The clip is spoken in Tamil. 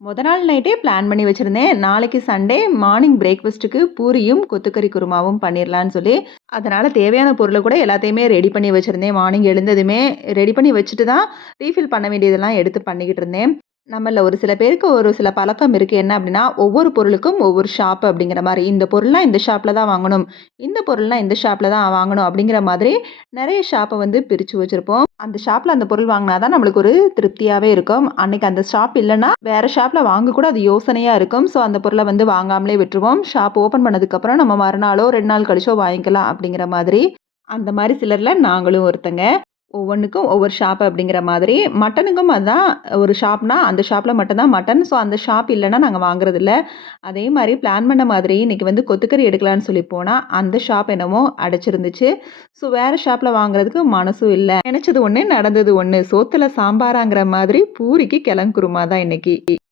நாள் நைட்டே பிளான் பண்ணி வச்சிருந்தேன். நாளைக்கு சண்டே மார்னிங் பிரேக்ஃபாஸ்ட்டுக்கு பூரியும், கொத்துக்கறி குருமாவும் பண்ணிரலான்னு சொல்லி. அதனால தேவையான பொருள கூட எல்லாத்தையுமே ரெடி பண்ணி வச்சிருந்தேன். மார்னிங் எழுந்ததுமே ரெடி பண்ணி வச்சுட்டு தான் ரீஃபில் பண்ண வேண்டியதெல்லாம் எடுத்து பண்ணிக்கிட்டு இருந்தேன். நம்மள்ல ஒரு சில பேருக்கு ஒரு சில பழக்கம் இருக்கு. என்ன அப்டின்னா, ஒவ்வொரு பொருளுக்கும் ஒவ்வொரு ஷாப் அப்படிங்கிற மாரி. இந்த பொருள்லாம் இந்த ஷாப்ல தான் வாங்கணும். இந்த பொருள்லாம் இந்த ஷாப்ல தான் வாங்கணும் அப்படிங்கிற மாதிரி நெறைய ஷாப்ப வந்து பிரிச்சு வச்சிருப்போம். அந்த ஷாப்ல அந்த பொருள் வாங்குனா தான் நம்மளுக்கு ஒரு திருப்தியாவே இருக்கும். அன்னைக்கு அந்த ஷாப் இல்லன்னா, வேற ஷாப்ல வாங்க கூட அது யோசனையா இருக்கும். ஸோ அந்த பொருள வந்து வாங்காமலே விட்டுருவோம். ஷாப் ஓப்பன் பண்ணதுக்கப்புறம் நம்ம மறுநாளோ, 2 நாள் கழிச்சோ வாங்கிக்கலாம் அப்படிங்கிற மாதிரி. அந்த மாரி சிலர்ல நாங்களும் ஒருத்தங்க. ஒவ்வொன்னுக்கும் ஒவ்வொரு ஷாப் அப்படிங்கிற மாதிரி. மட்டனுக்கும் அதான் ஒரு ஷாப்னா, அந்த ஷாப்ல மட்டும் தான் மட்டன். ஸோ அந்த ஷாப் இல்லன்னா நாங்க வாங்குறதில்ல. அதே மாரி பிளான் பண்ண மாதிரி இன்னைக்கு வந்து கொத்துக்கறி எடுக்கலான்னு சொல்லி போனா, அந்த ஷாப் என்னமோ அடைச்சிருந்துச்சு. ஸோ வேற ஷாப்ல வாங்குறதுக்கு மனசும் இல்ல. நெனச்சது ஒண்ணு, நடந்தது ஒண்ணு. சோத்துல சாம்பாராங்கிற மாதிரி பூரிக்கு கிழங்கு குருமா தான் இன்னைக்கு.